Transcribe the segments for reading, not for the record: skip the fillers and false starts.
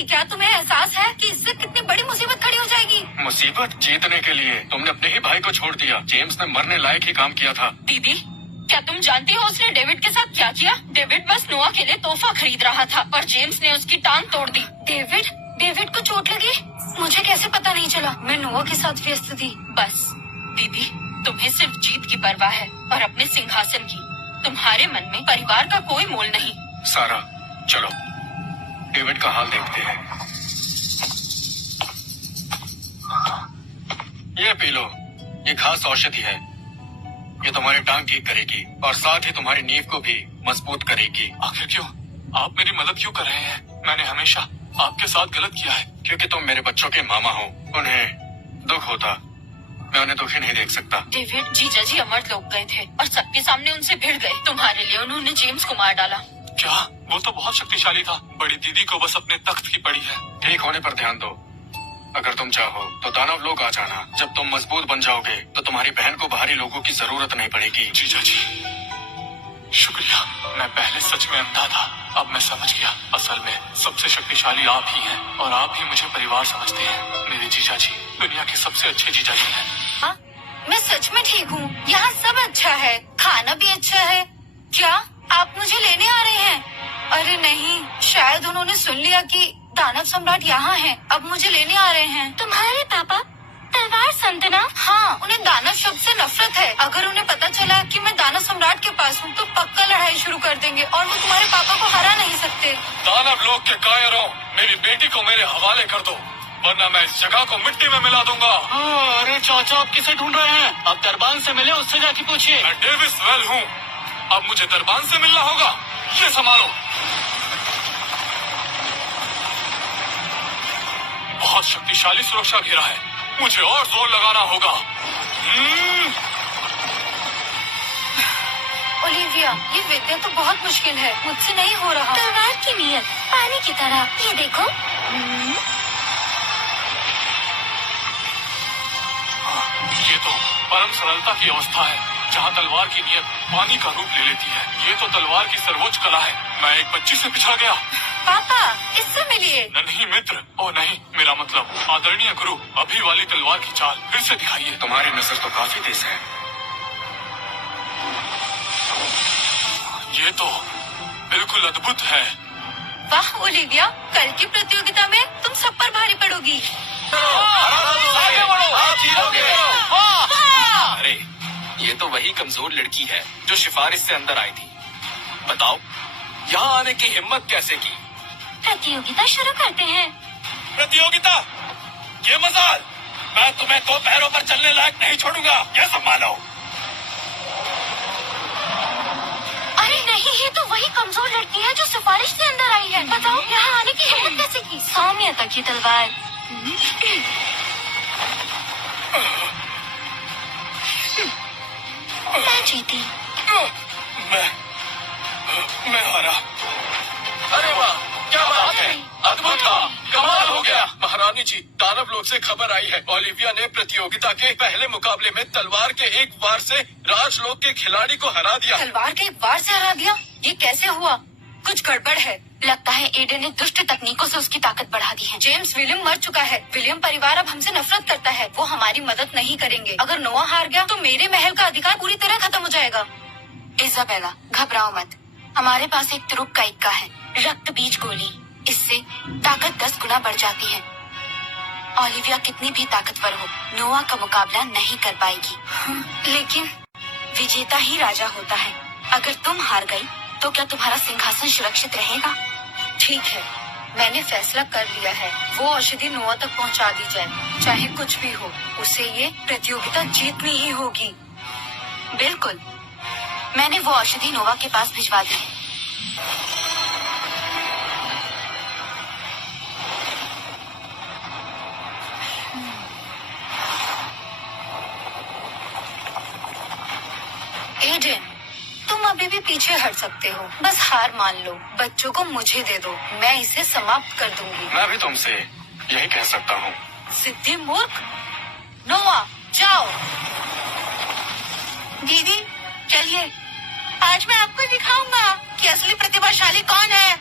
जाएगी। क्या तुम्हें एहसास है कि इससे कितनी बड़ी मुसीबत खड़ी हो जाएगी? मुसीबत जीतने के लिए तुमने अपने ही भाई को छोड़ दिया। जेम्स ने मरने लायक ही काम किया था। दीदी, क्या तुम जानती हो उसने डेविड के साथ क्या किया? डेविड बस नोआ के लिए तोहफा खरीद रहा था और जेम्स ने उसकी टांग तोड़ दी। डेविड को चोट लगी? मुझे कैसे पता नहीं चला? मैं नोआ के साथ व्यस्त थी। बस दीदी, तुम्हें सिर्फ जीत की परवाह है और अपने सिंहासन की। तुम्हारे मन में परिवार का कोई मोल नहीं। सारा, चलो डेविड का हाल देखते हैं। ये पी लो, ये खास औषधि है। ये तुम्हारी टांग ठीक करेगी और साथ ही तुम्हारी नींव को भी मजबूत करेगी। आखिर क्यों? आप मेरी मदद क्यों कर रहे हैं? मैंने हमेशा आपके साथ गलत किया है। क्योंकि तुम मेरे बच्चों के मामा हो। उन्हें दुख होता, मैं उन्हें दुखी नहीं देख सकता। डेविड, जीजा जी अमर लोग गए थे और सबके सामने उनसे भिड़ गए। तुम्हारे लिए उन्होंने जेम्स को मार डाला। क्या? वो तो बहुत शक्तिशाली था। बड़ी दीदी को बस अपने तख्त की पड़ी है। ठीक होने पर ध्यान दो। अगर तुम चाहो तो दानव लोग आ जाना। जब तुम मजबूत बन जाओगे तो तुम्हारी बहन को बाहरी लोगों की जरूरत नहीं पड़ेगी। जीजा जी, शुक्रिया। मैं पहले सच में अंधा था, अब मैं समझ गया। असल में सबसे शक्तिशाली आप ही हैं और आप ही मुझे परिवार समझते हैं। मेरे जीजा जी दुनिया के सबसे अच्छे जीजा जी हैं। हाँ, मैं सच में ठीक हूँ। यहाँ सब अच्छा है, खाना भी अच्छा है। क्या आप मुझे लेने आ रहे हैं? अरे नहीं, शायद उन्होंने सुन लिया कि दानव सम्राट यहाँ हैं। अब मुझे लेने आ रहे हैं। तुम्हारे पापा तलवार संतना? हाँ, उन्हें दानव शब्द से नफरत है। अगर उन्हें पता चला कि मैं दानव सम्राट के पास हूँ तो पक्का लड़ाई शुरू कर देंगे और वो तुम्हारे पापा को हरा नहीं सकते। दानव लोग के कायरों, मेरी बेटी को मेरे हवाले कर दो वरना मैं इस जगह को मिट्टी में मिला दूंगा। अरे चाचा, आप किसे ढूंढ रहे हैं? आप दरबान से मिले, उससे जाके पूछिए। मैं डेविस वेल हूँ। अब मुझे दरबान से मिलना होगा। ये संभालो। बहुत शक्तिशाली सुरक्षा घेरा है, मुझे और जोर लगाना होगा। ओलिविया, ये विद्या तो बहुत मुश्किल है, मुझसे नहीं हो रहा। तलवार की नीयत पानी की तरह, ये देखो। ये तो परम सरलता की अवस्था है, जहाँ तलवार की नीयत पानी का रूप ले लेती है। ये तो तलवार की सर्वोच्च कला है। मैं एक बच्ची से पिछड़ा गया। पापा, इससे मिलिए। नहीं मित्र, ओ नहीं, मेरा मतलब आदरणीय गुरु, अभी वाली तलवार की चाल फिर से दिखाइए। तुम्हारी नजर तो काफी तेज है। ये तो बिल्कुल अद्भुत है। वाह ओलिविया, कल की प्रतियोगिता में तुम सब पर भारी पड़ोगी। अरे, ये तो वही कमजोर लड़की है जो सिफारिश से अंदर आई थी। बताओ, यहाँ आने की हिम्मत कैसे की? प्रतियोगिता शुरू करते हैं। प्रतियोगिता? ये मजाल! मैं तुम्हें 2 पैरों पर चलने लायक नहीं छोड़ूंगा, ये संभालो। अरे नहीं, ये तो वही कमजोर लड़की है जो सिफारिश से अंदर आई है। बताओ, यहाँ आने की हिम्मत कैसे की? सौम्य तक की तलवार। मैं जीती। मैं हारा। अरे वाह, क्या बात है! अद्भुत था, कमाल हो गया। महारानी जी, दानव लोग से खबर आई है, ओलिविया ने प्रतियोगिता के पहले मुकाबले में तलवार के एक वार से राजलोक के खिलाड़ी को हरा दिया। तलवार के एक वार से हरा दिया? ये कैसे हुआ? कुछ गड़बड़ है। लगता है एडन ने दुष्ट तकनीकों से उसकी ताकत बढ़ा दी है। जेम्स, विलियम मर चुका है। विलियम परिवार अब हमसे नफरत करता है। वो हमारी मदद नहीं करेंगे। अगर नोआ हार गया तो मेरे महल का अधिकार पूरी तरह खत्म हो जाएगा। इजाबेला, घबराओ मत। हमारे पास एक तुरुप का इक्का है, रक्त बीज गोली। इससे ताकत 10 गुना बढ़ जाती है। ओलिविया कितनी भी ताकतवर हो, नोआ का मुकाबला नहीं कर पाएगी। लेकिन विजेता ही राजा होता है। अगर तुम हार गई तो क्या तुम्हारा सिंहासन सुरक्षित रहेगा? ठीक है, मैंने फैसला कर लिया है। वो औषधि नोआ तक पहुंचा दी जाए, चाहे कुछ भी हो। उसे ये प्रतियोगिता जीतनी ही होगी। बिल्कुल, मैंने वो औषधि नोवा के पास भिजवा दी है। एडन, तुम अभी भी पीछे हट सकते हो। बस हार मान लो। बच्चों को मुझे दे दो, मैं इसे समाप्त कर दूंगी। मैं भी तुमसे यही कह सकता हूँ। सिद्धि मूर्ख। नोआ, जाओ। दीदी, चलिए, आज मैं आपको दिखाऊंगा कि असली प्रतिभाशाली कौन है।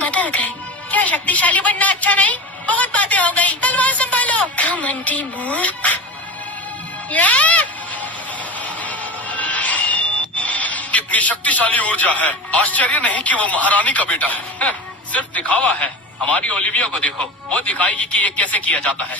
बदल गए। क्या शक्तिशाली बनना अच्छा नहीं? बहुत बातें हो गई, तलवार संभालो। घमंडी मूर्ख। या! कितनी शक्तिशाली ऊर्जा है। आश्चर्य नहीं कि वो महारानी का बेटा है। सिर्फ दिखावा है। हमारी ओलिविया को देखो, वो दिखाएगी कि ये कैसे किया जाता है।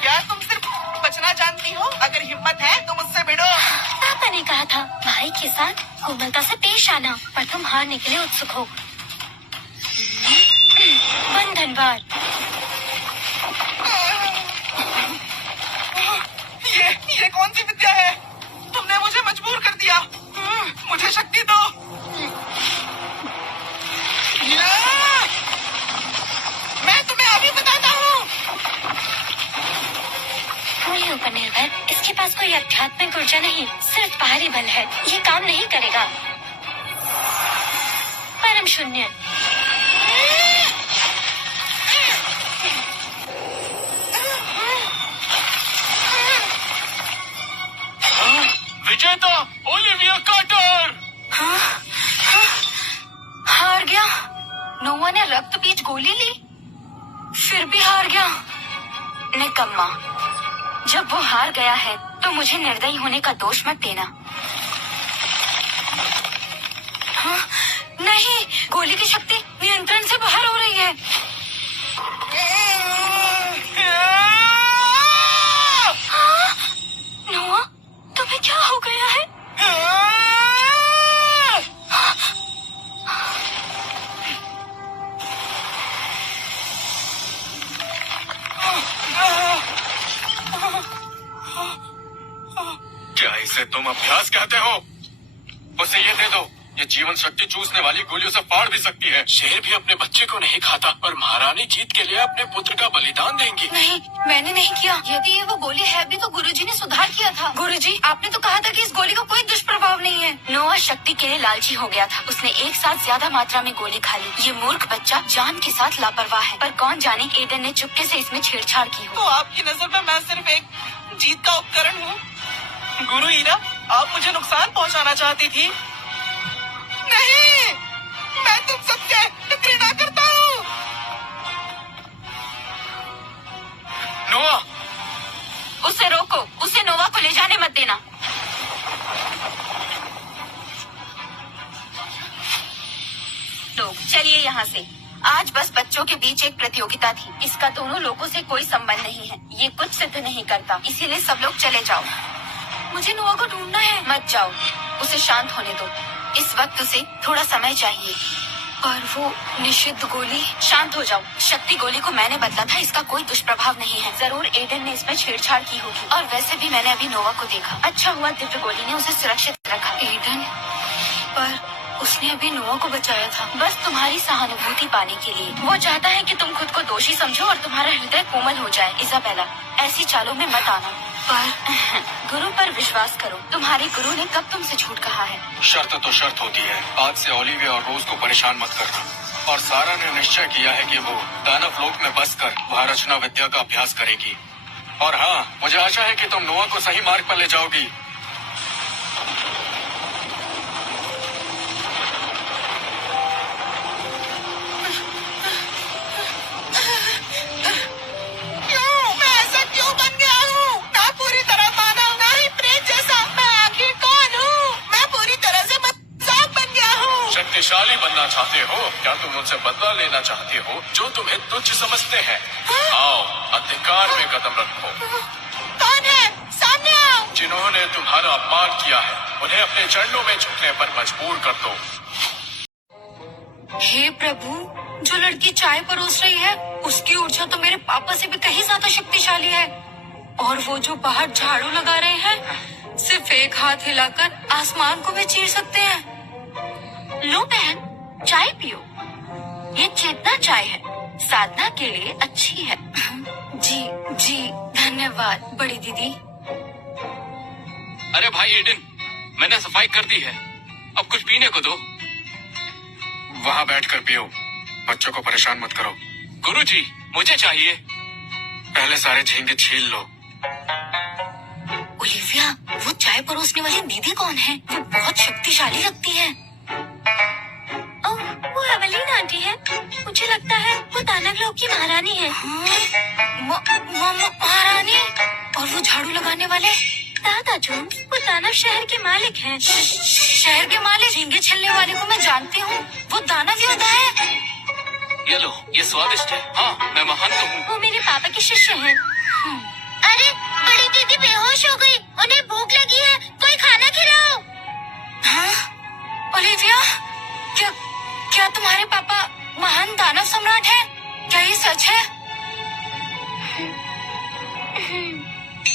क्या तुम सिर्फ बचना जानती हो? अगर हिम्मत है तो मुझसे भिड़ो। पापा ने कहा था भाई के साथ कोमलता से पेश आना, पर तुम हारने के लिए उत्सुक हो। बंधनवार। ये कौन सी विद्या है? तुमने मुझे मजबूर कर दिया। मुझे शक्ति दो। मैं तुम्हें अभी बताता हूँ। मेरे ऊपर निर्भर, इसके पास कोई आध्यात्मिक ऊर्जा नहीं, सिर्फ बाहरी बल है। ये काम नहीं करेगा। परम शून्य। विजेता ओलिविया कार्टर। हार गया। नोवा ने रक्त बीज गोली ली, फिर भी हार गया। निकम्मा। जब वो हार गया है तो मुझे निर्दयी होने का दोष मत देना। हाँ, नहीं, गोली की शक्ति नियंत्रण से बाहर हो रही है। हाँ, नोवा, तुम्हें क्या हो गया है? क्या इसे तुम अभ्यास कहते हो? उसे ये दे दो। ये जीवन शक्ति चूसने वाली गोलियों से फाड़ भी सकती है। शेर भी अपने बच्चे को नहीं खाता और महारानी जीत के लिए अपने पुत्र का बलिदान देंगी। नहीं, मैंने नहीं किया। यदि ये वो गोली है भी तो गुरुजी ने सुधार किया था। गुरुजी, आपने तो कहा था कि इस गोली का कोई दुष्प्रभाव नहीं है। नोआ शक्ति के लिए लालची हो गया था। उसने एक साथ ज्यादा मात्रा में गोली खा ली। ये मूर्ख बच्चा जान के साथ लापरवाह है, पर कौन जाने कि एडन ने चुपके से इसमें छेड़छाड़ की तो हो। आपकी नजर में मैं सिर्फ एक जीत का उपकरण हूँ? गुरु ईरा, आप मुझे नुकसान पहुँचाना चाहती थी। नहीं, मैं तुम सबसे घृणा करता हूँ। नोआ, उसे रोको, उसे नोवा को ले जाने मत देना। लोग चलिए यहाँ से। आज बस बच्चों के बीच एक प्रतियोगिता थी। इसका दोनों लोगों से कोई संबंध नहीं है। ये कुछ सिद्ध नहीं करता, इसीलिए सब लोग चले जाओ। मुझे नोआ को ढूंढना है। मत जाओ, उसे शांत होने दो। इस वक्त उसे थोड़ा समय चाहिए। और वो निषिद्ध गोली। शांत हो जाओ। शक्ति गोली को मैंने बदला था, इसका कोई दुष्प्रभाव नहीं है। जरूर एडन ने इसमें छेड़छाड़ की होगी, और वैसे भी मैंने अभी नोवा को देखा। अच्छा हुआ दिव्य गोली ने उसे सुरक्षित रखा। एडन, पर उसने अभी नोवा को बचाया था, बस तुम्हारी सहानुभूति पाने के लिए। वो चाहता है कि तुम खुद को दोषी समझो और तुम्हारा हृदय कोमल हो जाए। इजाबेला, ऐसी चालों में मत आना। पर गुरु पर विश्वास करो। तुम्हारे गुरु ने कब तुमसे झूठ कहा है? शर्त तो शर्त होती है। आज से ओलिविया और रोज को परेशान मत करना। और सारा ने निश्चय किया है कि वो दानव लोक में बसकर वह रचना विद्या का अभ्यास करेगी। और हाँ, मुझे आशा है कि तुम नोआ को सही मार्ग पर ले जाओगी। मैं ऐसा क्यों बन गया हूँ? ना पूरी तरह मानव, ना ही प्रेत जैसा। मैं आखिर कौन हूँ? मैं पूरी तरह से मजाक बन गया हूँ। शक्तिशाली बनना चाहते हो? क्या तुम उनसे बदला लेना चाहते हो जो तुम्हें तुच्छ समझते हैं? आओ, अधिकार में कदम रखो। कौन है? सामने आओ। जिन्होंने तुम्हारा अपमान किया है, उन्हें अपने चरणों में झुकने पर मजबूर कर दो। हे प्रभु, जो लड़की चाय परोस रही है उसकी ऊर्जा तो मेरे पापा से भी कहीं ज्यादा शक्तिशाली है। और वो जो बाहर झाड़ू लगा रहे हैं, सिर्फ एक हाथ हिलाकर आसमान को भी चीर सकते हैं। लो बहन, चाय पियो। ये चेतना चाय है, साधना के लिए अच्छी है। जी जी, धन्यवाद बड़ी दीदी। अरे भाई एडन, मैंने सफाई कर दी है, अब कुछ पीने को दो। वहाँ बैठकर पियो। बच्चों को परेशान मत करो। गुरुजी, मुझे चाहिए। पहले सारे झींगे छील लो। ओलिविया, वो चाय परोसने वाली दीदी कौन है? वो बहुत शक्तिशाली लगती है। ओह, वो एवेलिन आंटी है। मुझे लगता है वो दानव लोग की महारानी है। महारानी? और वो झाड़ू लगाने वाले? दादा जोन्स, वो दानव शहर के मालिक हैं। शहर के मालिक? झींगे छलने वाले को मैं जानती हूँ। वो दानव योद्धा है। ये लो, ये स्वादिष्ट है। हाँ, मैं महान तो हूँ। वो मेरे पापा के शिष्य हैं। अरे, बड़ी दीदी बेहोश हो गई। उन्हें भूख लगी है। कोई खाना खिलाओ। हाँ? ओलिविया, क्या तुम्हारे पापा महान दानव सम्राट हैं? क्या ये सच है?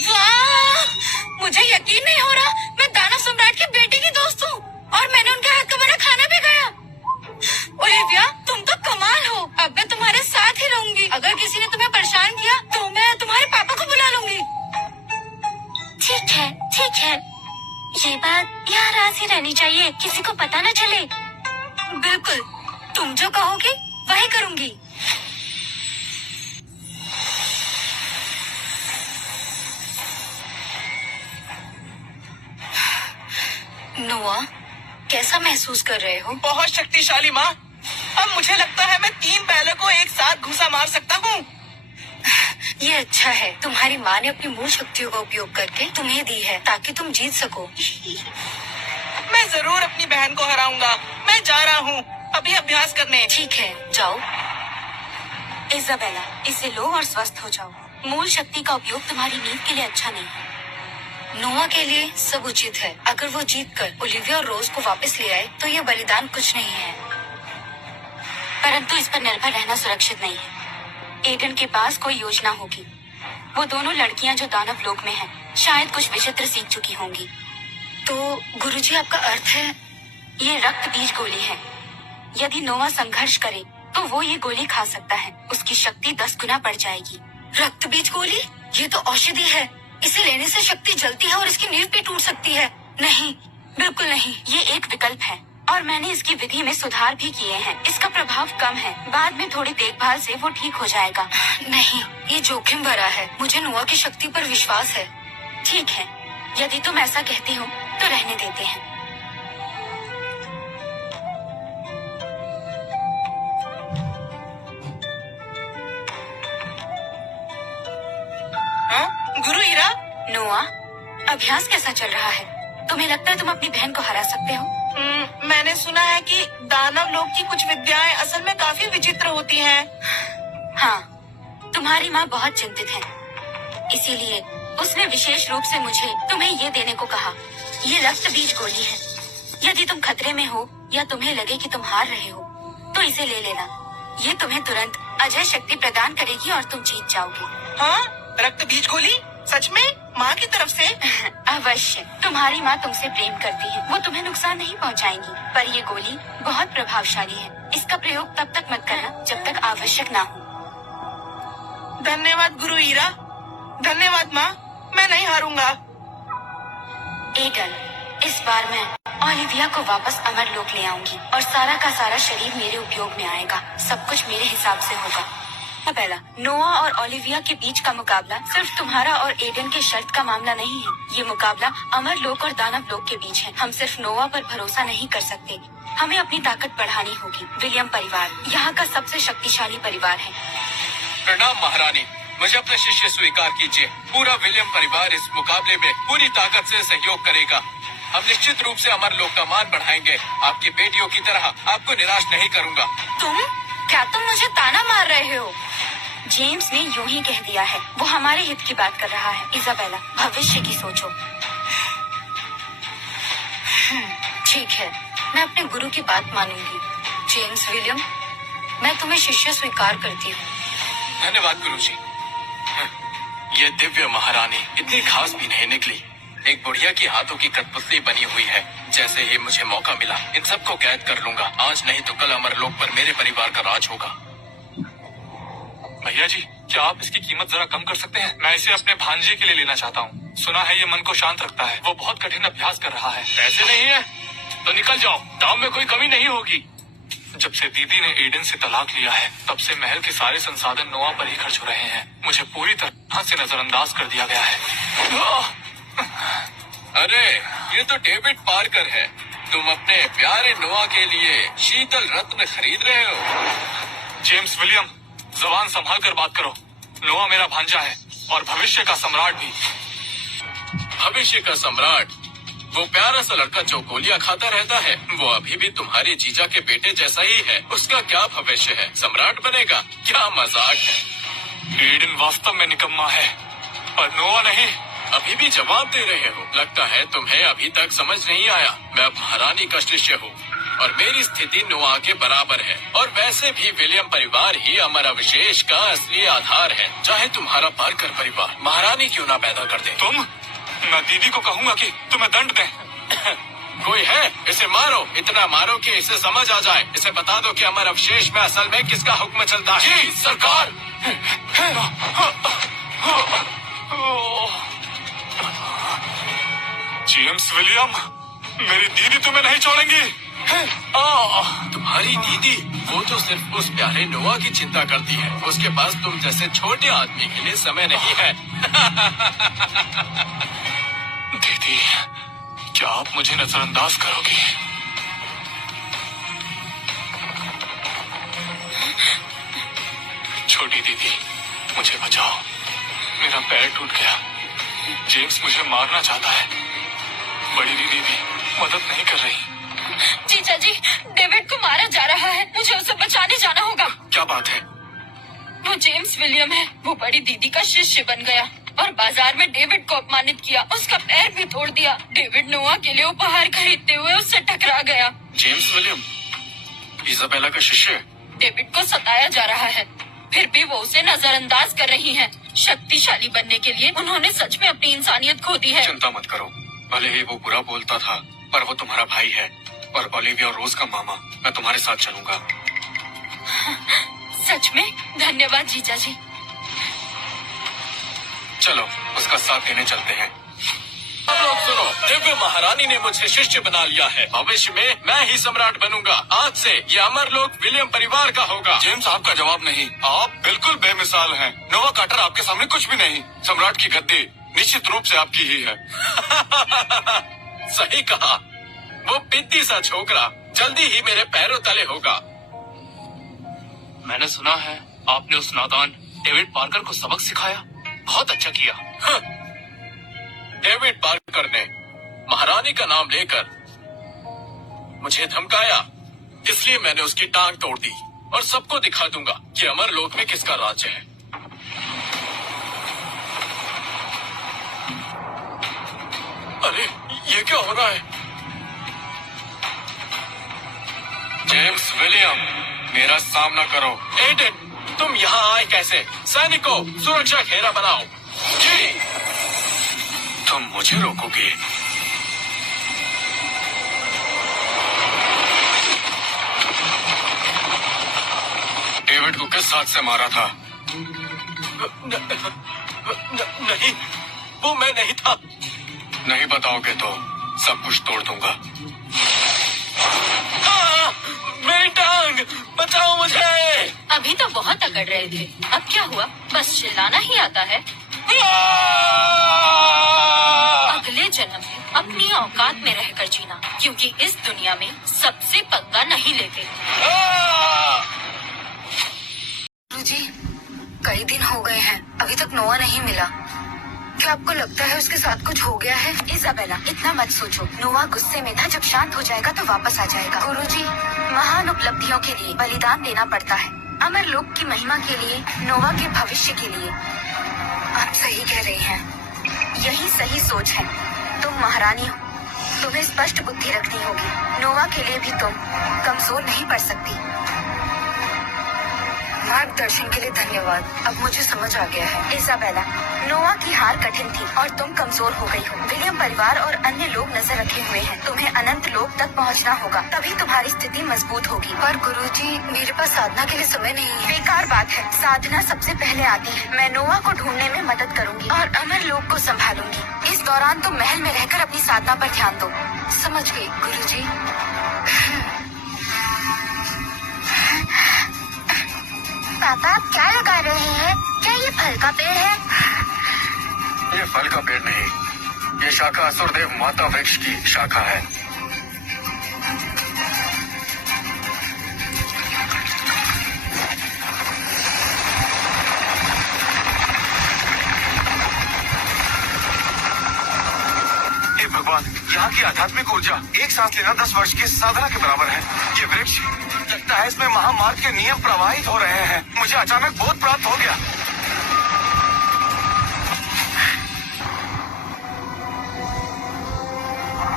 वाह! मुझे यकीन नहीं हो रहा। मैं दानव सम्राट की बेटी की दोस्त हूँ और मैंने उनके हाथ का बना खाना भी खाया। ओलिविया, तुम तो कमाल हो। अब मैं तुम्हारे साथ ही रहूंगी। अगर किसी ने तुम्हें परेशान किया तो मैं तुम्हारे पापा को बुला लूंगी। ठीक है, ठीक है। ये बात यहाँ राज ही रहनी चाहिए, किसी को पता न चले। बिल्कुल, तुम जो कहोगी वही करूंगी। नोआ, कैसा महसूस कर रहे हो? बहुत शक्तिशाली माँ। अब मुझे लगता है मैं 3 बैलों को एक साथ घुसा मार सकता हूँ। ये अच्छा है। तुम्हारी माँ ने अपनी मूल शक्तियों का उपयोग करके तुम्हें दी है ताकि तुम जीत सको। मैं जरूर अपनी बहन को हराऊंगा। मैं जा रहा हूँ अभी अभ्यास करने। ठीक है, जाओ। इजाबेला, इसे लो और स्वस्थ हो जाओ। मूल शक्ति का उपयोग तुम्हारी नींद के लिए अच्छा नहीं है। नोआ के लिए सब उचित है। अगर वो जीतकर ओलिविया और रोज को वापस ले आए तो ये बलिदान कुछ नहीं है, परंतु इस पर निर्भर रहना सुरक्षित नहीं है। एडन के पास कोई योजना होगी। वो दोनों लड़कियां जो दानव लोक में हैं, शायद कुछ विचित्र सीख चुकी होंगी। तो गुरुजी, आपका अर्थ है? ये रक्त बीज गोली है। यदि नोआ संघर्ष करे तो वो ये गोली खा सकता है। उसकी शक्ति 10 गुना बढ़ जाएगी। रक्त बीज गोली? ये तो औषधि है। इसे लेने से शक्ति जलती है और इसकी नींव भी टूट सकती है। नहीं, बिल्कुल नहीं। ये एक विकल्प है और मैंने इसकी विधि में सुधार भी किए हैं। इसका प्रभाव कम है। बाद में थोड़ी देखभाल से वो ठीक हो जाएगा। नहीं, ये जोखिम भरा है। मुझे नोआ की शक्ति पर विश्वास है। ठीक है, यदि तुम ऐसा कहती हो तो रहने देते हैं। हाँ? गुरु हीरा? नोआ, अभ्यास कैसा चल रहा है? तुम्हें लगता है तुम अपनी बहन को हरा सकते हो? मैंने सुना है कि दानव लोग की कुछ विद्याएं असल में काफी विचित्र होती हैं। हाँ, तुम्हारी माँ बहुत चिंतित है, इसीलिए उसने विशेष रूप से मुझे तुम्हें ये देने को कहा। ये रक्त बीज गोली है। यदि तुम खतरे में हो या तुम्हें लगे कि तुम हार रहे हो तो इसे ले लेना। ये तुम्हें तुरंत अजय शक्ति प्रदान करेगी और तुम जीत जाओगे। हाँ? रक्त बीज गोली? सच में? माँ की तरफ से? अवश्य। तुम्हारी माँ तुमसे प्रेम करती है। वो तुम्हें नुकसान नहीं पहुँचाएंगी, पर ये गोली बहुत प्रभावशाली है। इसका प्रयोग तब तक मत करना जब तक आवश्यक ना हो। धन्यवाद गुरु हीरा। धन्यवाद माँ। मैं नहीं हारूंगा। एडन, इस बार मैं ओलिविया को वापस अमरलोक ले आऊंगी और सारा का सारा शरीर मेरे उपयोग में आएगा। सब कुछ मेरे हिसाब से होगा। पहला, नोआ और ओलिविया के बीच का मुकाबला सिर्फ तुम्हारा और एडन के शर्त का मामला नहीं है। ये मुकाबला अमरलोक और दानव लोक के बीच है। हम सिर्फ नोआ पर भरोसा नहीं कर सकते, हमें अपनी ताकत बढ़ानी होगी। विलियम परिवार यहाँ का सबसे शक्तिशाली परिवार है। प्रणाम महारानी, मुझे अपना शिष्य स्वीकार कीजिए। पूरा विलियम परिवार इस मुकाबले में पूरी ताकत से सहयोग करेगा। हम निश्चित रूप से अमरलोक का मान बढ़ाएंगे। आपकी बेटियों की तरह आपको निराश नहीं करूंगा। क्या तुम मुझे ताना मार रहे हो? जेम्स ने यूं ही कह दिया है। वो हमारे हित की बात कर रहा है। इजाबेला, भविष्य की सोचो। ठीक है, मैं अपने गुरु की बात मानूंगी। जेम्स विलियम, मैं तुम्हें शिष्य स्वीकार करती हूँ। धन्यवाद गुरुजी। ये दिव्य महारानी इतनी खास भी नहीं निकली। एक बुढ़िया की हाथों की कठपुतली बनी हुई है। जैसे ही मुझे मौका मिला इन सबको कैद कर लूंगा। आज नहीं तो कल अमरलोक पर मेरे परिवार का राज होगा। भैया जी, क्या आप इसकी कीमत जरा कम कर सकते हैं? मैं इसे अपने भांजे के लिए लेना चाहता हूँ। सुना है ये मन को शांत रखता है। वो बहुत कठिन अभ्यास कर रहा है। पैसे नहीं है तो निकल जाओ, दाम में कोई कमी नहीं होगी। जब से दीदी ने एडन से तलाक लिया है तब से महल के सारे संसाधन नोआ पर ही खर्च हो रहे हैं। मुझे पूरी तरह से नजरअंदाज कर दिया गया है। अरे ये तो डेविड पार्कर है। तुम अपने प्यारे नोआ के लिए शीतल रत्न खरीद रहे हो। जेम्स विलियम, जबान संभाल कर बात करो। नोआ मेरा भांजा है और भविष्य का सम्राट भी। भविष्य का सम्राट? वो प्यारा सा लड़का जो गोलियां खाता रहता है, वो अभी भी तुम्हारे जीजा के बेटे जैसा ही है। उसका क्या भविष्य है? सम्राट बनेगा? क्या मजाक है। एडन वास्तव में निकम्मा है और नोआ नहीं। अभी भी जवाब दे रहे हो? लगता है तुम्हें अभी तक समझ नहीं आया। मैं अब महारानी का शिष्य हूँ और मेरी स्थिति नोआ के बराबर है। और वैसे भी विलियम परिवार ही अमर अवशेष का असली आधार है। चाहे तुम्हारा पार्कर परिवार महारानी क्यों ना पैदा कर दे। तुम? मैं दीदी को कहूंगा कि तुम्हें दंड दें। कोई है? इसे मारो, इतना मारो कि इसे समझ आ जाए। इसे बता दो कि अमर अवशेष में असल में किसका हुक्म चलता है। जी सरकार। जेम्स विलियम, मेरी दीदी तुम्हें नहीं छोड़ेंगी। तुम्हारी दीदी? वो तो सिर्फ उस प्यारे नोआ की चिंता करती है। उसके पास तुम जैसे छोटे आदमी के लिए समय नहीं है। दीदी, क्या आप मुझे नजरअंदाज करोगी? छोटी दीदी, मुझे बचाओ। मेरा पैर टूट गया। जेम्स मुझे मारना चाहता है। बड़ी दीदी भी मदद नहीं कर रही। जीजा जी, डेविड को मारा जा रहा है। मुझे उसे बचाने जाना होगा। क्या बात है? वो जेम्स विलियम है। वो बड़ी दीदी का शिष्य बन गया और बाजार में डेविड को अपमानित किया। उसका पैर भी तोड़ दिया। डेविड नोआ के लिए उपहार खरीदते हुए उससे टकरा गया। जेम्स विलियम इजाबेला का शिष्य? डेविड को सताया जा रहा है, फिर भी वो उसे नजरअंदाज कर रही हैं। शक्तिशाली बनने के लिए उन्होंने सच में अपनी इंसानियत खो दी है। चिंता मत करो। भले ही वो बुरा बोलता था, पर वो तुम्हारा भाई है और ओलिविया और रोज का मामा। मैं तुम्हारे साथ चलूंगा। सच में? धन्यवाद जीजा जी। चलो उसका साथ देने चलते हैं। अब लोग सुनो, दिव्य महारानी ने मुझे शिष्य बना लिया है। भविष्य में मैं ही सम्राट बनूंगा। आज से ये अमरलोक विलियम परिवार का होगा। जेम्स, आपका जवाब नहीं। आप बिल्कुल बेमिसाल हैं। नोवा कार्टर आपके सामने कुछ भी नहीं। सम्राट की गद्दी निश्चित रूप से आपकी ही है। सही कहा। वो पिद्दी सा छोकरा जल्दी ही मेरे पैरों तले होगा। मैंने सुना है आपने उस नादान डेविड पार्कर को सबक सिखाया। बहुत अच्छा किया। डेविड पार्कर ने महारानी का नाम लेकर मुझे धमकाया, इसलिए मैंने उसकी टांग तोड़ दी और सबको दिखा दूंगा कि अमरलोक में किसका राज्य है। अरे ये क्या हो रहा है? जेम्स विलियम, मेरा सामना करो। एडन, तुम यहाँ आए कैसे? सैनिकों, सुरक्षा घेरा बनाओ। जी। तुम मुझे रोकोगे? डेविड को किस हाथ से मारा था? नहीं, वो मैं नहीं था। नहीं बताओगे तो सब कुछ तोड़ दूंगा। मेरी टांग, बचाओ मुझे। अभी तो बहुत अकड़ रहे थे, अब क्या हुआ? बस चिल्लाना ही आता है। अगले जन्म में अपनी औकात में रहकर जीना, क्योंकि इस दुनिया में सबसे पंगा नहीं लेते। गुरुजी, कई दिन हो गए हैं, अभी तक नोआ नहीं मिला। क्या आपको लगता है उसके साथ कुछ हो गया है? इजाबेला, इतना मत सोचो। नोआ गुस्से में था, जब शांत हो जाएगा तो वापस आ जाएगा। गुरुजी, महान उपलब्धियों के लिए बलिदान देना पड़ता है। अमरलोक की महिमा के लिए, नोआ के भविष्य के लिए। आप सही कह रही हैं। यही सही सोच है। तुम महारानी हो, तुम्हें स्पष्ट बुद्धि रखनी होगी। नोआ के लिए भी तुम कमजोर नहीं पड़ सकती। मार्गदर्शन के लिए धन्यवाद। अब मुझे समझ आ गया है। इजाबेला, नोआ की हार कठिन थी और तुम कमजोर हो गई हो। विलियम परिवार और अन्य लोग नजर रखे हुए हैं। तुम्हें अनंत लोक तक पहुंचना होगा, तभी तुम्हारी स्थिति मजबूत होगी। पर गुरुजी, मेरे पास साधना के लिए समय नहीं है। बेकार बात है, साधना सबसे पहले आती है। मैं नोआ को ढूंढने में मदद करूंगी और अमर लोक को संभालूंगी। इस दौरान तुम महल में रहकर अपनी साधना पर ध्यान दो। समझ गई गुरुजी। पापा, आप क्या लगा रहे हैं? क्या ये फल का पेड़ है? ये फल का पेड़ नहीं, ये शाखा असुरदेव माता वृक्ष की शाखा है। हे भगवान, यहाँ की आध्यात्मिक ऊर्जा एक सांस लेना 10 वर्ष की साधना के बराबर है। ये वृक्ष, लगता है इसमें महामार्ग के नियम प्रवाहित हो रहे हैं। मुझे अचानक बोध प्राप्त हो गया।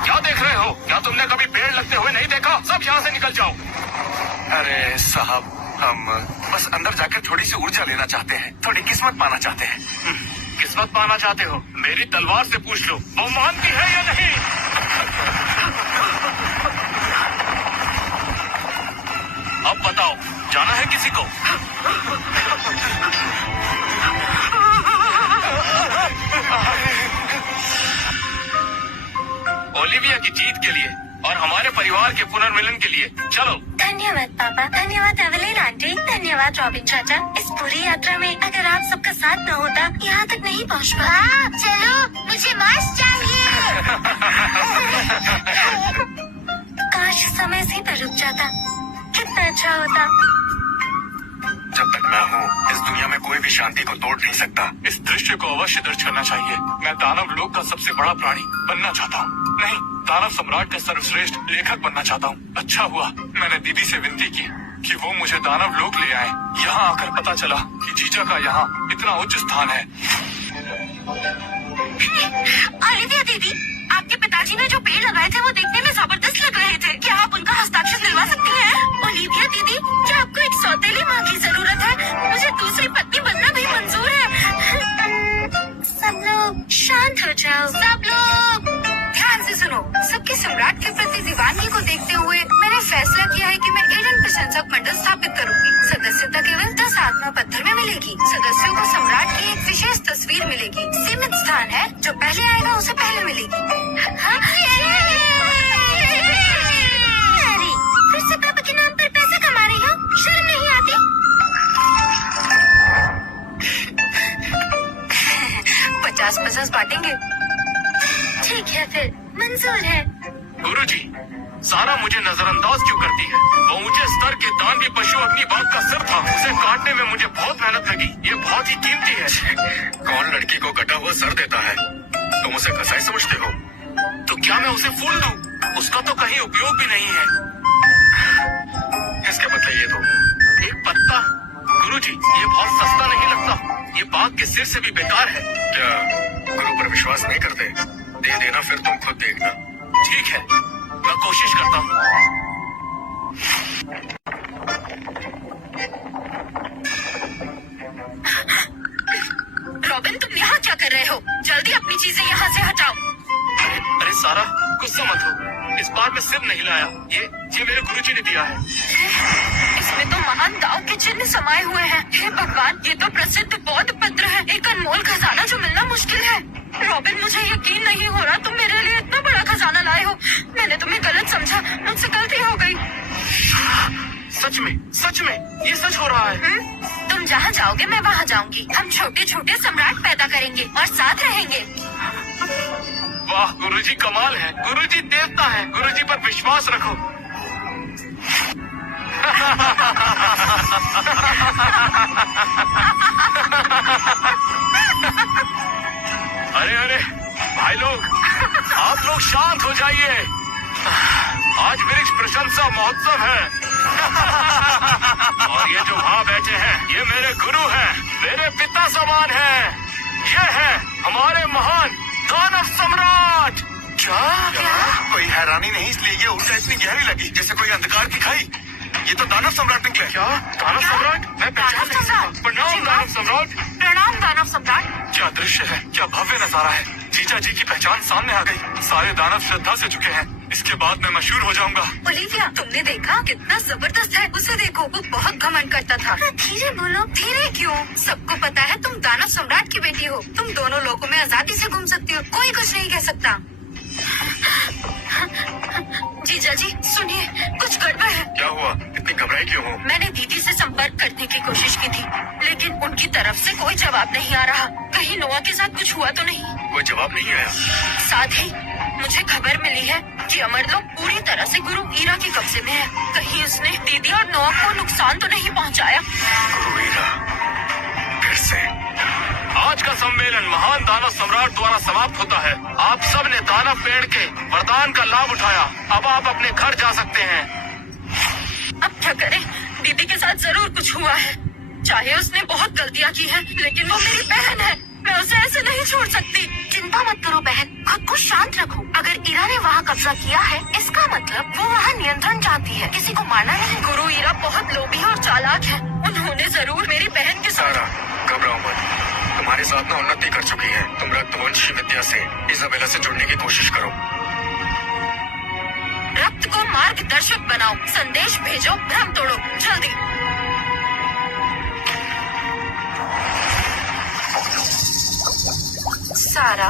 क्या देख रहे हो? क्या तुमने कभी पेड़ लगते हुए नहीं देखा? सब यहाँ से निकल जाओ। अरे साहब, हम बस अंदर जाकर थोड़ी सी ऊर्जा लेना चाहते हैं, थोड़ी किस्मत पाना चाहते हैं। किस्मत पाना चाहते हो? मेरी तलवार से पूछ लो, वो मानती है या नहीं? अब बताओ, जाना है किसी को? ओलिविया की जीत के लिए और हमारे परिवार के पुनर्मिलन के लिए चलो। धन्यवाद पापा, धन्यवाद एवेलिन आंटी, धन्यवाद रॉबिन चाचा। इस पूरी यात्रा में अगर आप सबका साथ न होता, यहाँ तक नहीं पहुँच पाता। चलो, मुझे मास्क चाहिए। काश समय से पर रुक जाता, कितना अच्छा होता। जब तक मैं हूँ, इस दुनिया में कोई भी शांति को तोड़ नहीं सकता। इस दृश्य को अवश्य दर्ज करना चाहिए। मैं दानव लोक का सबसे बड़ा प्राणी बनना चाहता हूँ। नहीं, दानव सम्राट का सर्वश्रेष्ठ लेखक बनना चाहता हूँ। अच्छा हुआ मैंने दीदी से विनती की कि वो मुझे दानव लोक ले आए। यहाँ आकर पता चला कि जीजा का यहाँ इतना उच्च स्थान है। ओलिविया दीदी, आपके पिताजी ने जो पेड़ लगाए थे वो देखने में जबरदस्त लग रहे थे। क्या आप उनका हस्ताक्षर दिलवा सकती हैं? ओलिविया दीदी, क्या आपको एक सौतेली माँ की जरूरत है? मुझे दूसरी पत्नी बनना भी मंजूर है। सब लोग शांत हो जाओ। सब लोग ध्यान से सुनो। सबके सम्राट के प्रति दीवानगी को देखते हुए मैंने फैसला किया है कि मैं एडन प्रशंसक मंडल स्थापित करूंगी। सदस्यता केवल 10 आत्मा पत्थर में मिलेगी। सदस्यों को सम्राट की एक विशेष तस्वीर मिलेगी। सीमित स्थान है, जो पहले आएगा उसे पहले मिलेगी। अरे, फिर से पापा के नाम पर पैसे कमा रही हो? शर्म नहीं आती? 50-50 बांटेंगे। ठीक है, फिर मंजूर है। गुरुजी, सारा मुझे नजरअंदाज क्यों करती है? वो ऊंचे स्तर के दानवी पशु अग्नि बाघ का सिर था। उसे काटने में मुझे बहुत मेहनत लगी। ये बहुत ही कीमती है। कौन लड़की को कटा हुआ सर देता है? तुम उसे कसाई समझते हो? तो क्या मैं उसे फूल दूं? उसका तो कहीं उपयोग भी नहीं है। इसके बदले ये दो। एक पत्ता? गुरुजी, ये बहुत सस्ता नहीं लगता। ये बाघ के सिर से भी बेकार है। क्या गुरु पर विश्वास नहीं करते? दे देना, फिर तुम खुद देखना। ठीक है, मैं कोशिश करता हूँ। रॉबिन, तुम यहाँ क्या कर रहे हो? जल्दी अपनी चीजें यहाँ से हटाओ। अरे सारा, गुस्सा मत हो। इस बार मैं सिर नहीं लाया। ये मेरे गुरुजी ने दिया है। इसमें तो महान दाव के चिन्ह समाये हुए हैं। हे भगवान, ये तो प्रसिद्ध बौद्ध पत्र है। एक अनमोल खजाना जो मिलना मुश्किल है। रॉबिन, मुझे यकीन नहीं हो रहा तुम मेरे लिए इतना बड़ा खजाना लाए हो। मैंने तुम्हें गलत समझा, मुझसे गलती हो गई। सच में ये सच हो रहा है। तुम जहाँ जाओगे मैं वहाँ जाऊंगी। हम छोटे छोटे सम्राट पैदा करेंगे और साथ रहेंगे। वाह, गुरुजी कमाल है। गुरुजी देवता है। गुरुजी पर विश्वास रखो। अरे भाई लोग, आप लोग शांत हो जाइए। आज वृक्ष प्रशंसा महोत्सव है। और ये जो वहाँ बैठे हैं, ये मेरे गुरु हैं, मेरे पिता समान हैं। ये है हमारे महान दानव सम्राट। क्या? कोई हैरानी नहीं, इसलिए ये ऊर्जा इतनी गहरी लगी जैसे कोई अंधकार की खाई। ये तो दानव सम्राट निकले। क्या दानव सम्राट? मैं पहचान नहीं सकता। प्रणाम दानव सम्राट। प्रणाम दानव सम्राट। क्या दृश्य है, क्या भव्य नजारा है। जीजा जी की पहचान सामने आ गई। सारे दानव श्रद्धा से झुके हैं। इसके बाद मैं मशहूर हो जाऊंगा। ओलिविया, तुमने देखा कितना जबरदस्त है? उसे देखो, वो बहुत घमंड करता था। धीरे बोलो। धीरे क्यों? सबको पता है तुम दानव सम्राट की बेटी हो। तुम दोनों लोगों में आजादी से घूम सकती हो, कोई कुछ नहीं कह सकता। जीजा जी सुनिए, कुछ गड़बड़ है। क्या हुआ? इतनी घबराई क्यों हो? मैंने दीदी से संपर्क करने की कोशिश की थी, लेकिन उनकी तरफ से कोई जवाब नहीं आ रहा। कहीं नोआ के साथ कुछ हुआ तो नहीं? कोई जवाब नहीं आया। साथ ही मुझे खबर मिली है कि अमरलोक पूरी तरह से गुरु ईरा के कब्जे में है। कहीं उसने दीदी और नोआ को नुकसान तो नहीं पहुंचाया? गुरु ईरा फिर से। आज का सम्मेलन महान दानव सम्राट द्वारा समाप्त होता है। आप सब ने दानव पेड़ के वरदान का लाभ उठाया। अब आप अपने घर जा सकते हैं। अब क्या करें? दीदी के साथ जरूर कुछ हुआ है। चाहे उसने बहुत गलतियाँ की हैं, लेकिन वो मेरी बहन है। मैं उसे ऐसे नहीं छोड़ सकती। चिंता मत करो बहन, खुद को शांत रखो। अगर ईरा ने वहाँ कब्जा किया है, इसका मतलब वो वहाँ नियंत्रण चाहती है, किसी को मारना नहीं। गुरु ईरा बहुत लोभी और चालाक है। उन्होंने जरूर मेरी बहन के साथ। सारा, घबराओ मत। तुम्हारी साधना उन्नति कर चुकी है। तुम रक्तवंशी विद्या से इजाबेला से जुड़ने की कोशिश करो। रक्त को मार्गदर्शक बनाओ, संदेश भेजो, भ्रम तोड़ो, जल्दी। सारा,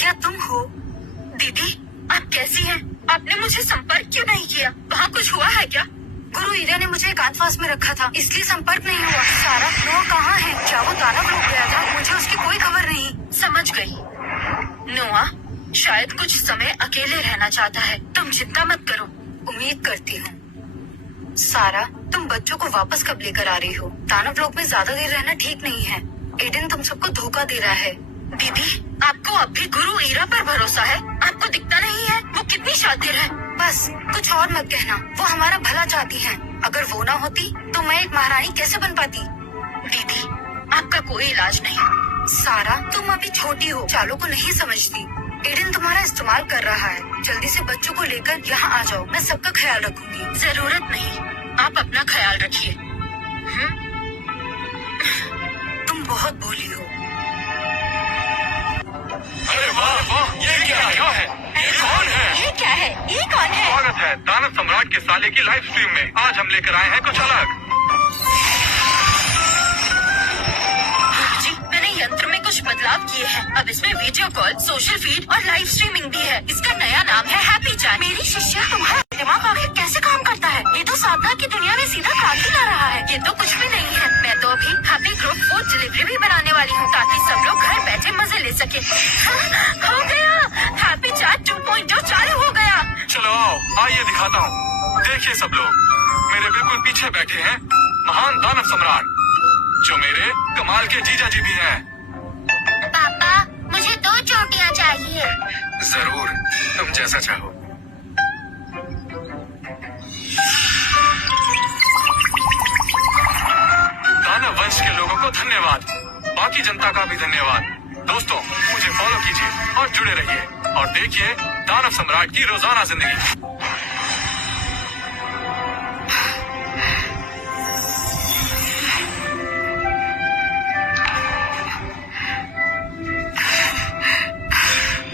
क्या तुम हो? दीदी, आप कैसी हैं? आपने मुझे संपर्क क्यों नहीं किया? वहाँ कुछ हुआ है क्या? गुरु ईरा ने मुझे एकांतवास में रखा था, इसलिए संपर्क नहीं हुआ। सारा, नोआ कहाँ है? क्या वो दानव लोग गया था? मुझे उसकी कोई खबर नहीं। समझ गई। नोआ शायद कुछ समय अकेले रहना चाहता है। तुम चिंता मत करो। उम्मीद करती हूँ। सारा, तुम बच्चों को वापस कब लेकर आ रही हो? दानव लोक में ज्यादा देर रहना ठीक नहीं है। एडन तुम सबको धोखा दे रहा है। दीदी, आपको अब भी गुरु ईरा पर भरोसा है? आपको दिखता नहीं है वो कितनी शातिर है? बस कुछ और मत कहना। वो हमारा भला चाहती है। अगर वो ना होती तो मैं एक महारानी कैसे बन पाती? दीदी, आपका कोई इलाज नहीं। सारा, तुम अभी छोटी हो, चालों को नहीं समझती। एडन तुम्हारा इस्तेमाल कर रहा है। जल्दी से बच्चों को लेकर यहाँ आ जाओ, मैं सबका ख्याल रखूंगी। जरूरत नहीं, आप अपना ख्याल रखिए। तुम बहुत भोली हो। अरे वाह वाह, ये क्या है? ये कौन है? ये क्या है? ये कौन है? स्वागत है दानव सम्राट के साले की लाइव स्ट्रीम में। आज हम लेकर आए हैं कुछ अलग। जी, मैंने यंत्र में कुछ बदलाव किए हैं। अब इसमें वीडियो कॉल, सोशल फीड और लाइव स्ट्रीमिंग भी है। इसका नया नाम है हैप्पी चैट। मेरी शिष्या, तुम्हारा दिमाग आखिर कैसे काम करता है? ये तो साधना की दुनिया में सीधा क्रांति ला रहा है। ये तो कुछ भी नहीं है। मैं तो अभी हैप्पी ग्रुप फूड डिलीवरी भी बनाने वाली हूँ, ताकि सब लोग घर बैठे मजे ले सके। हो गया, हैप्पी चैट 2.0 चालू हो गया। चलो आओ, आइए दिखाता हूँ। देखिए सब लोग, मेरे बिल्कुल पीछे बैठे हैं महान दानव सम्राट, जो मेरे कमाल के जीजा जी भी हैं। पापा, मुझे 2 चोटियाँ चाहिए। जरूर, तुम जैसा चाहो। दानव वंश के लोगों को धन्यवाद। बाकी जनता का भी धन्यवाद। दोस्तों, मुझे फॉलो कीजिए और जुड़े रहिए और देखिए दानव सम्राट की रोजाना जिंदगी।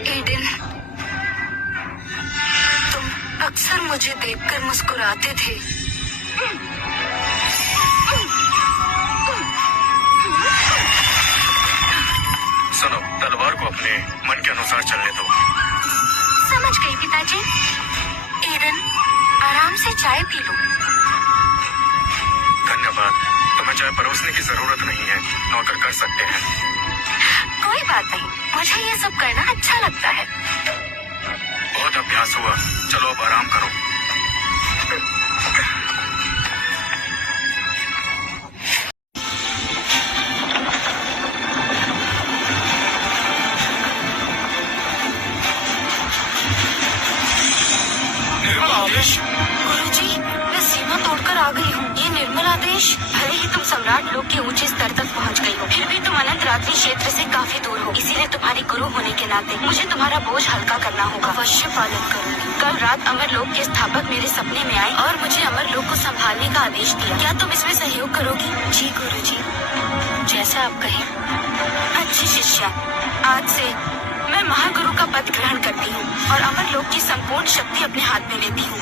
एडन, तुम अक्सर मुझे देखकर मुस्कुराते थे। सुनो, तलवार को अपने मन के अनुसार चलने दो। समझ गई पिताजी। एडन, आराम से चाय पी लो। धन्यवाद। तुम्हें चाय परोसने की जरूरत नहीं है, नौकर कर सकते हैं। कोई बात नहीं, मुझे ये सब करना अच्छा लगता है। बहुत अभ्यास हुआ, चलो अब आराम करो। गुरुजी, मैं सीमा तोड़कर आ गई हूँ। ये निर्मल आदेश। भले ही तुम सम्राट लोक के ऊंचे स्तर तक पहुँच गई हो, फिर भी तुम अनंत रात्रि क्षेत्र से काफी दूर हो। इसीलिए तुम्हारी गुरु होने के नाते मुझे तुम्हारा बोझ हल्का करना होगा। अवश्य पालन करूंगी। कल रात अमर लोक के स्थापक मेरे सपने में आए और मुझे अमर लोक को संभालने का आदेश दिया। क्या तुम इसमें सहयोग करोगी? जी गुरुजी, जैसा आप कहें। अच्छी शिष्या, आज से मैं महागुरु का पद ग्रहण करती हूँ और अमर लोक की संपूर्ण शक्ति अपने हाथ में लेती हूँ।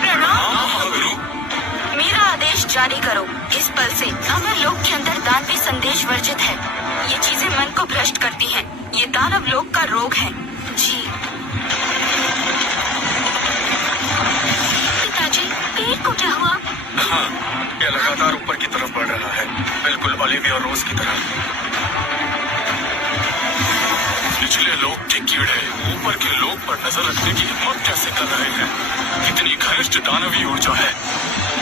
प्रणाम। मेरा आदेश जारी करो। इस पल से अमर लोक के अंदर दानवी संदेश वर्जित है। ये चीजें मन को भ्रष्ट करती हैं। ये दानव लोक का रोग है। जी पिताजी, पेड़ को क्या हुआ? हाँ, ये लगातार ऊपर की तरफ बढ़ रहा है, बिल्कुल ओलिविया और रोज की तरह। निचले लोक के कीड़े ऊपर के लोक पर नजर रखने की हिम्मत कैसे कर रहे हैं? कितनी घनिष्ठ दानवी ऊर्जा है।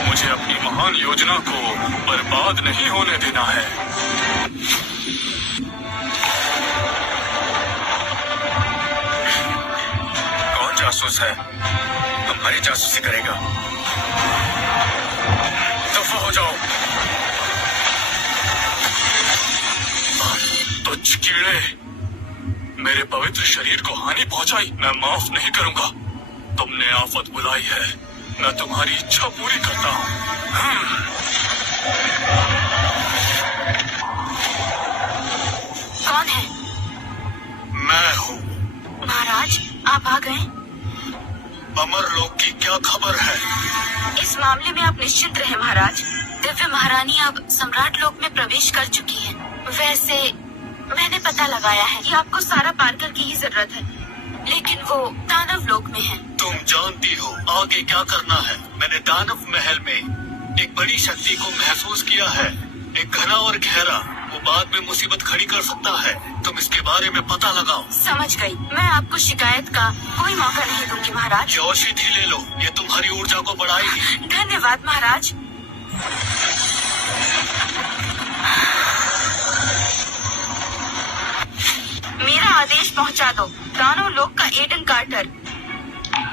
मुझे अपनी महान योजना को बर्बाद नहीं होने देना है। कौन जासूस है? हमारी जासूसी करेगा? दफा हो जाओ। तुच्छ कीड़े, मेरे पवित्र शरीर को हानि पहुंचाई, मैं माफ नहीं करूंगा। तुमने आफत बुलाई है, मैं तुम्हारी इच्छा पूरी करता हूँ। कौन है? मैं हूँ। महाराज, आप आ गए। अमर लोक की क्या खबर है? इस मामले में आप निश्चिंत रहे महाराज। दिव्य महारानी अब सम्राट लोक में प्रवेश कर चुकी है। वैसे मैंने पता लगाया है कि आपको सारा पारकर की ही जरूरत है, लेकिन वो दानव लोक में है। तुम जानती हो आगे क्या करना है। मैंने दानव महल में एक बड़ी शक्ति को महसूस किया है, एक घना और गहरा। वो बाद में मुसीबत खड़ी कर सकता है। तुम इसके बारे में पता लगाओ। समझ गई। मैं आपको शिकायत का कोई मौका नहीं दूंगी महाराज। ये औषधि ले लो, ये तुम्हारी ऊर्जा को बढ़ाएगी। धन्यवाद महाराज। मेरा आदेश पहुंचा दो। दानव लोक का एडन कार्टर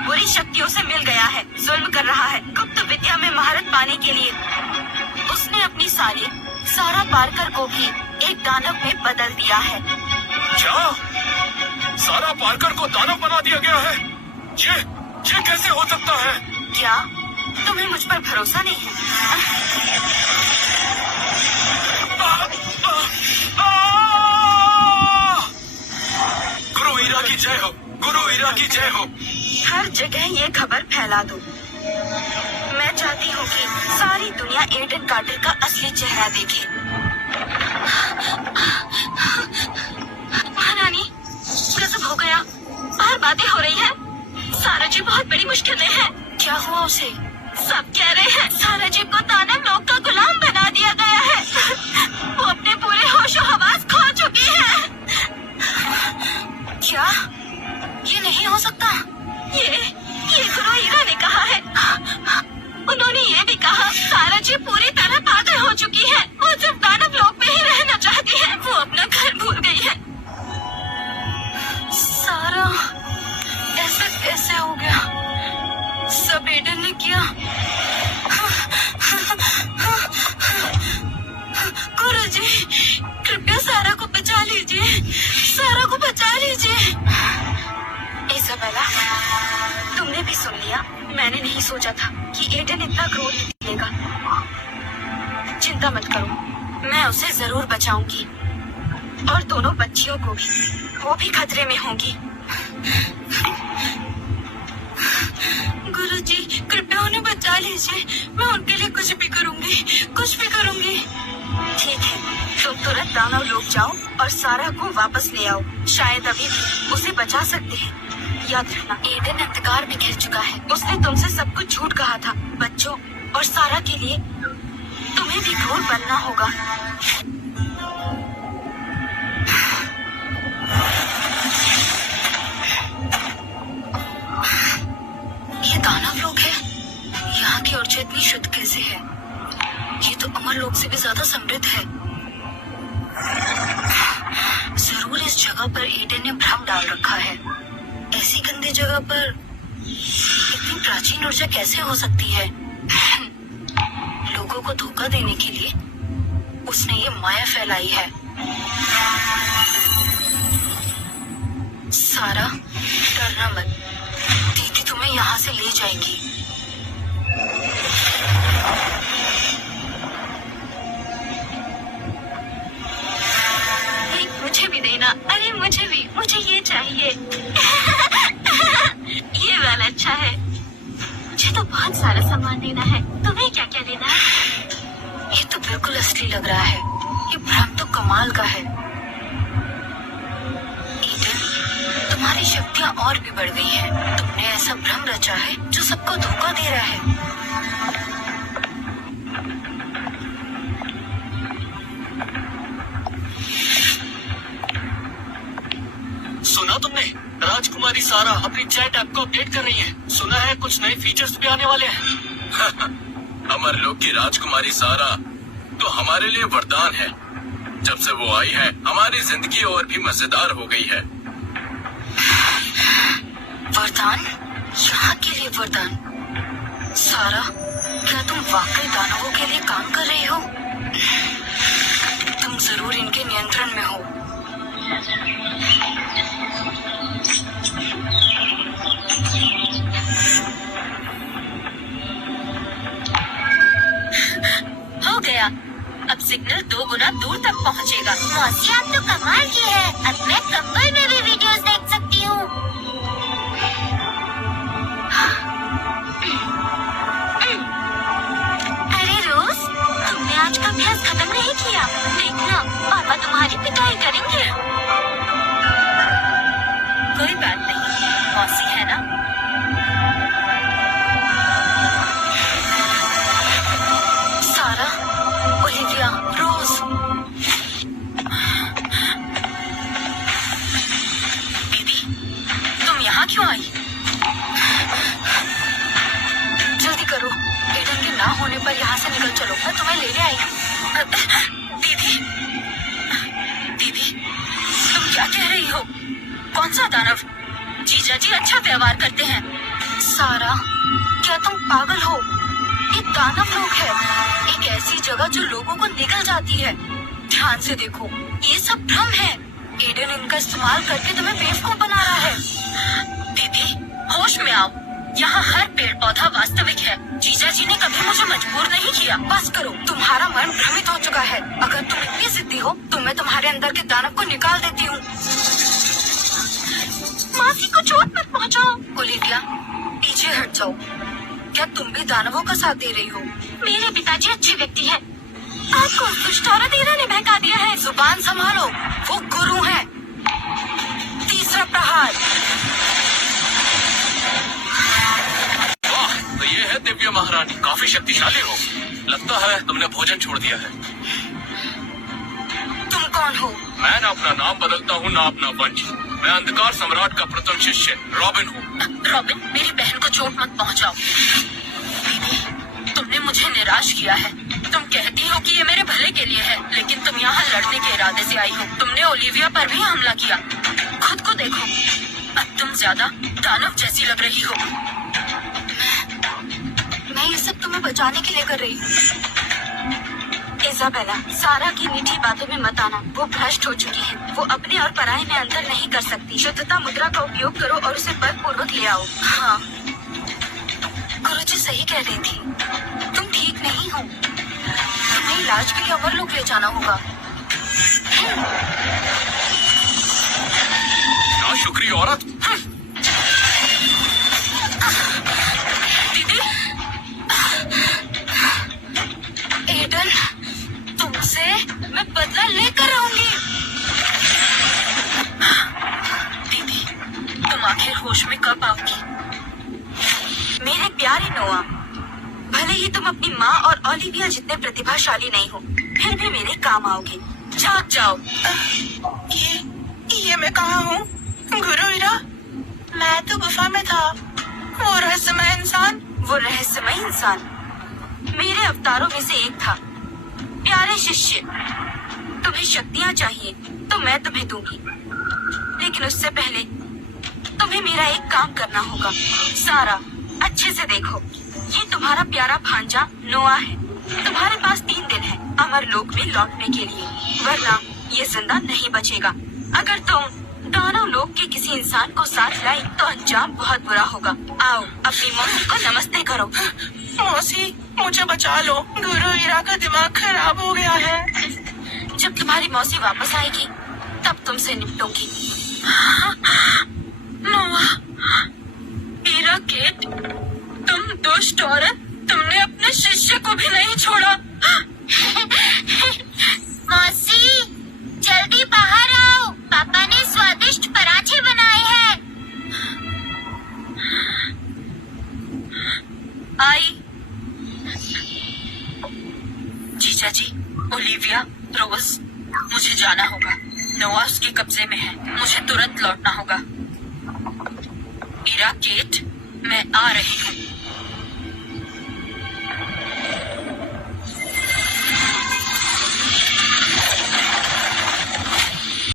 बुरी शक्तियों से मिल गया है, जुल्म कर रहा है। गुप्त विद्या में महारत पाने के लिए उसने अपनी साली सारा पारकर को भी एक दानव में बदल दिया है। क्या? सारा पारकर को दानव बना दिया गया है? ये कैसे हो सकता है? क्या तुम्हें मुझ पर भरोसा नहीं है? गुरु ईरा की जय हो, गुरु ईरा की जय हो। हर जगह ये खबर फैला दो। मैं चाहती हूँ कि सारी दुनिया एडन कार्टर का असली चेहरा देखे। महारानी, गजब हो गया। बाहर बातें हो रही हैं। सारा जी बहुत बड़ी मुश्किल में है। क्या हुआ उसे? सब कह रहे हैं सारा जी को दानव लोक का गुलाम बना दिया गया है। वो अपने पूरे होशो हवास खो चुकी है। क्या? ये नहीं हो सकता। ये गुरु ईरा ने कहा है। उन्होंने ये भी कहा सारा जी पूरी तरह पागल हो चुकी है। वो सिर्फ दानव लोक में ही रहना चाहती है। वो अपना घर भूल गई है। सारा ऐसे कैसे हो गया? सब एडन ने किया। गुरुजी, कृपया सारा को बचा लीजिए। सारा को बचा लीजिए। इसाबेला, तुमने भी सुन लिया। मैंने नहीं सोचा था कि एडन इतना क्रूर निकलेगा। चिंता मत करो, मैं उसे जरूर बचाऊंगी। और दोनों बच्चियों को भी। वो भी खतरे में होंगी। गुरुजी, कृपया उन्हें बचा लीजिए। मैं उनके लिए कुछ भी करूंगी, कुछ भी करूंगी। ठीक है, तुम तुरंत दानव लोक जाओ और सारा को वापस ले आओ। शायद अभी भी उसे बचा सकते हैं। याद रखना, एडन अंधकार में घिर चुका है। उसने तुमसे सब कुछ झूठ कहा था। बच्चों और सारा के लिए तुम्हें भी क्रूर बनना होगा। ये दानव लोक है। यहाँ की ऊर्जा इतनी शुद्ध कैसे है? ये तो अमर लोक से भी ज्यादा समृद्ध है। जरूर इस जगह पर एडन ने भ्रम डाल रखा है। ऐसी गंदी जगह पर इतनी प्राचीन ऊर्जा कैसे हो सकती है? लोगों को धोखा देने के लिए उसने ये माया फैलाई है। सारा, डरना मत। दीदी तुम्हें यहाँ से ले जाएगी। मुझे भी देना। अरे मुझे भी, मुझे ये चाहिए। ये वाला अच्छा है। मुझे तो बहुत सारा सामान लेना है। तुम्हें क्या क्या लेना है? ये तो बिल्कुल असली लग रहा है। ये भ्रम तो कमाल का है। ईडन, तुम्हारी शक्तियाँ और भी बढ़ गई हैं। तुमने ऐसा भ्रम रचा है जो सबको धोखा दे रहा है। में राजकुमारी सारा अपनी चैट ऐप को अपडेट कर रही है। सुना है कुछ नए फीचर्स भी आने वाले हैं। अमरलोक की राजकुमारी सारा तो हमारे लिए वरदान है। जब से वो आई है हमारी जिंदगी और भी मजेदार हो गई है। वरदान? यहाँ के लिए वरदान? सारा, क्या तुम वाकई दानवों के लिए काम कर रही हो? तुम जरूर इनके नियंत्रण में हो। हो गया। अब सिग्नल 2 गुना दूर तक पहुंचेगा। मौसी आप तो कमाल की है। अब मैं कंबल में भी वीडियोस देख सकती हूँ। अरे रोज, तुमने आज का अभ्यास खत्म नहीं किया। देखना, पापा तुम्हारी पिटाई करेंगे। कोई बात नहीं, मौसी है ना। सारा, ओलिविया, रोज, दीदी, तुम यहाँ क्यों आई? जल्दी करो। एडन के ना होने पर यहाँ से निकल चलो। मैं तुम्हें लेने आई हूँ। दीदी, दीदी, तुम क्या कह रही हो? कौन सा दानव? जीजा जी अच्छा व्यवहार करते हैं। सारा, क्या तुम पागल हो? ये दानव लोग है, एक ऐसी जगह जो लोगों को निगल जाती है। ध्यान से देखो, ये सब भ्रम है। एडन इनका इस्तेमाल करके तुम्हें बेवकूफ बना रहा है। दीदी, होश में आओ। यहाँ हर पेड़ पौधा वास्तविक है। जीजा जी ने कभी मुझे मजबूर नहीं किया। बस करो, तुम्हारा मन भ्रमित हो चुका है। अगर तुम इतनी जिद्दी हो तो मैं तुम्हारे अंदर के दानव को निकाल देती हूँ। मासी को चोट मत पहुँचाओ। ओलिविया, पीछे हट जाओ। क्या तुम भी दानवों का साथ दे रही हो? मेरे पिताजी अच्छे व्यक्ति हैं। आपको दुष्ट औरत ईरा ने बहका दिया है। जुबान संभालो, वो गुरु हैं। तीसरा प्रहार। वाह, तो ये है दिव्य महारानी। काफी शक्तिशाली हो। लगता है तुमने भोजन छोड़ दिया है। तुम कौन हो? मैं ना अपना नाम बदलता हूँ ना अपना वंश। मैं अंधकार सम्राट का प्रथम शिष्य रॉबिन हूँ। रॉबिन, मेरी बहन को चोट मत पहुंचाओ। दीदी, तुमने मुझे निराश किया है। तुम कहती हो कि ये मेरे भले के लिए है, लेकिन तुम यहाँ लड़ने के इरादे से आई हो। तुमने ओलिविया पर भी हमला किया। खुद को देखो, अब तुम ज्यादा दानव जैसी लग रही हो। मैं ये सब तुम्हें बचाने के लिए कर रही हूँ। इजाबेला, सारा की मीठी बातों में मत आना। वो भ्रष्ट हो चुकी है। वो अपने और पराये में अंतर नहीं कर सकती। शुद्धता मुद्रा का उपयोग करो और उसे बलपूर्वक ले आओ। हाँ, गुरुजी सही कह रही थी। तुम ठीक नहीं हो। तुम्हें इलाज के लिए अमरलोक ले जाना होगा। नाशुक्री औरत। दीदी, एडन, तुमसे मैं बदला लेकर रहूंगी। दीदी, तुम आखिर होश में कब आओगी? मेरे प्यारे नोआ, भले ही तुम अपनी माँ और ओलिविया जितने प्रतिभाशाली नहीं हो, फिर भी मेरे काम आओगे। जाग जाओ। ये मैं कहाँ हूँ? गुरु ईरा, मैं तो गुफा में था। वो रहस्यमय इंसान। वो रहस्यमय इंसान मेरे अवतारों में से एक था। प्यारे शिष्य, तुम्हें शक्तियाँ चाहिए तो मैं तुम्हें दूंगी, लेकिन उससे पहले तुम्हें मेरा एक काम करना होगा। सारा, अच्छे से देखो, ये तुम्हारा प्यारा भांजा नोआ है। तुम्हारे पास 3 दिन है अमरलोक में लौटने के लिए, वरना ये जिंदा नहीं बचेगा। अगर तुम दानव लोक के किसी इंसान को साथ लाई तो अंजाम बहुत बुरा होगा। आओ, अपनी मौसी को नमस्ते करो। मौसी, मुझे बचा लो। गुरु ईरा का दिमाग खराब हो गया है। जब तुम्हारी मौसी वापस आएगी तब तुमसे निपटूंगी। नोआ, ईरा केट, तुम दुष्ट औरत, तुमने अपने शिष्य को भी नहीं छोड़ा। मौसी, जल्दी बाहर आओ। पापा ने स्वादिष्ट पराठे बनाए हैं। आई। जीजा जी, ओलिविया, रोज, मुझे जाना होगा। नोआ उसके कब्जे में है। मुझे तुरंत लौटना होगा। रॉकेट, मैं आ रही हूँ।